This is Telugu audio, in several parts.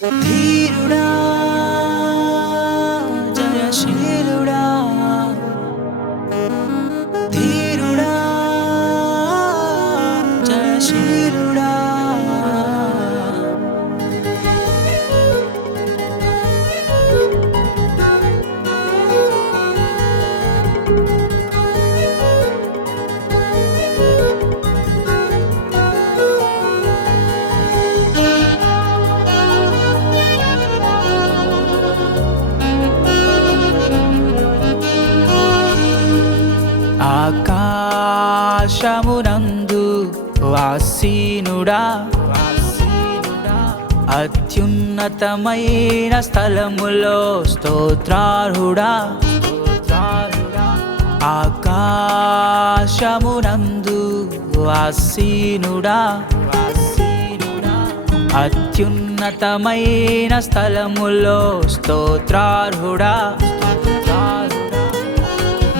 ధీరుడా జయశీలుడా ధీరుడా జయశీలుడా ఆకాశమునందు వాసీనుడా అత్యున్నతమైన స్థలములో స్తోత్రార్హుడా ఆకాశమునందు వాసీనుడా అత్యున్నతమైన స్థలములో స్తోత్రార్హుడా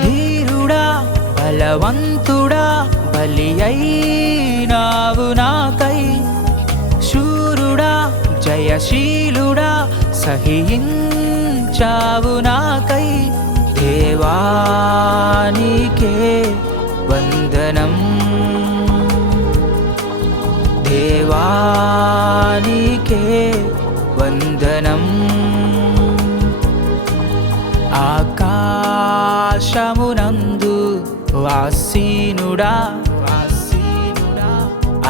ధీరుడా బలవంతుడా బలి అయినావు నాకై శూరుడా జయశీలుడా సహించావు నాకై దేవానికే వందనం దేవానికే వందనం ఆకాశమునందు వాసీనుడా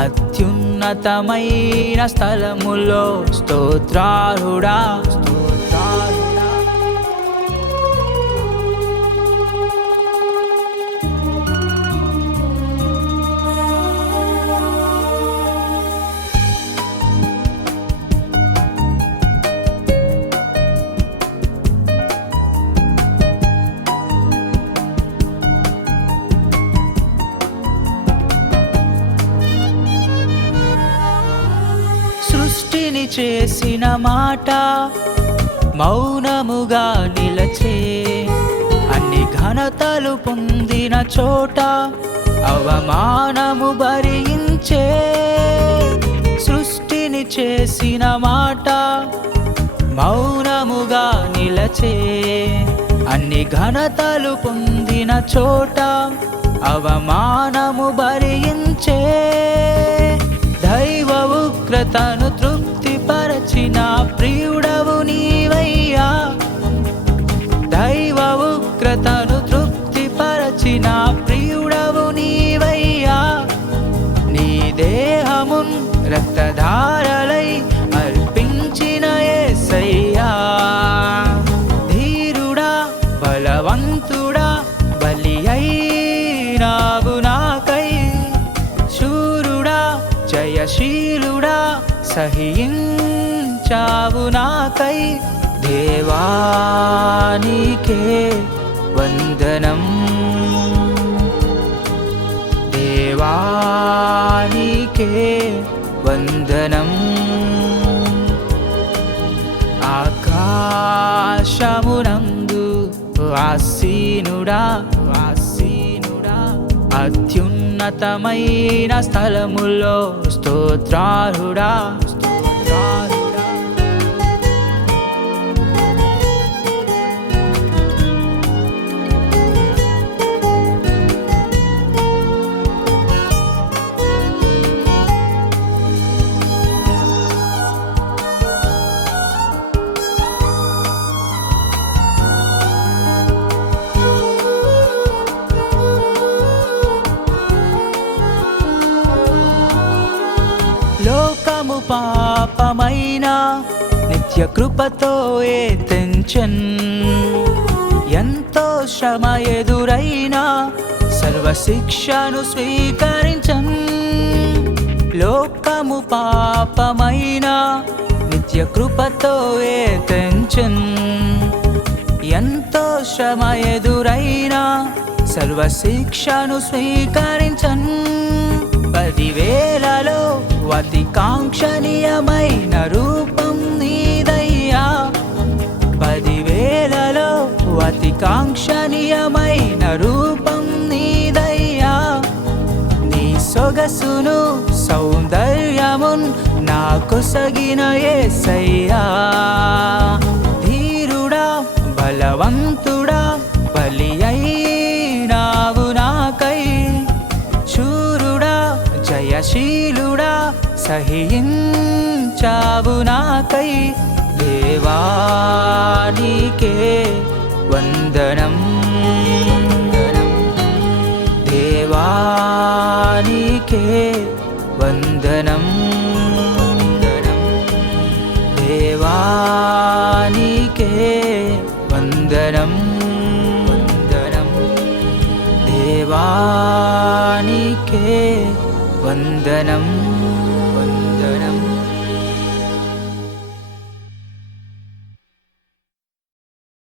అత్యున్నతమైన స్థలములో స్తోత్రార్హుడా సృష్టిని చేసిన మాట మౌనముగా నిలచే అన్ని ఘనతలు పొందిన చోట అవమానము భరించే సృష్టిని చేసిన మాట మౌనముగా నిలచే అన్ని ఘనతలు పొందిన చోట అవమానము భరించే దైవ ఉగ్రతను తృప్తిపరచిన ప్రియుడవు నీవయ్యా దైవ ఉగ్రతను తృప్తిపరచిన ప్రియుడవు నీవయ్యా నీ దేహమున్ రక్తధారలై అర్పించిన యేసయ్యా ధీరుడా బలవంతుడా బలి అయినావు నాకై శూరుడా జయశీలుడా సహించావు నాకై దేవానికే వందనం దేవానికే వందనం ఆకాశమునందు వాసీనుడా అత్యున్నతమైన స్థలములో స్తోత్రార్హుడా లోకము పాపమైన నిత్య కృపతో తెంచెన్ ఎంతో శ్రమ ఎదురైనా సర్వశిక్షను స్వీకరించన్ లోకము పాపమైన నిత్య కృపతో తెంచెన్ ఎంతో శ్రమ ఎదురైనా సర్వశిక్షను స్వీకరించన్ 10,000లలో అతి కాంక్షణీయమైన రూపం నీదయ్యా 10,000లలో అతి కాంక్షణీయమైన రూపం నీదయ్యా నీ సొగసును సౌందర్యమున్ నా కొసగిన యేసయ్యా బలి అయినావు నాకై. శూరుడా జయశీలుడా సహించావు నాకై. దేవా నీకే వందనం, దేవా నీకే వందనం, దేవా నీకే వందనం, దేవా నీకే వందనం.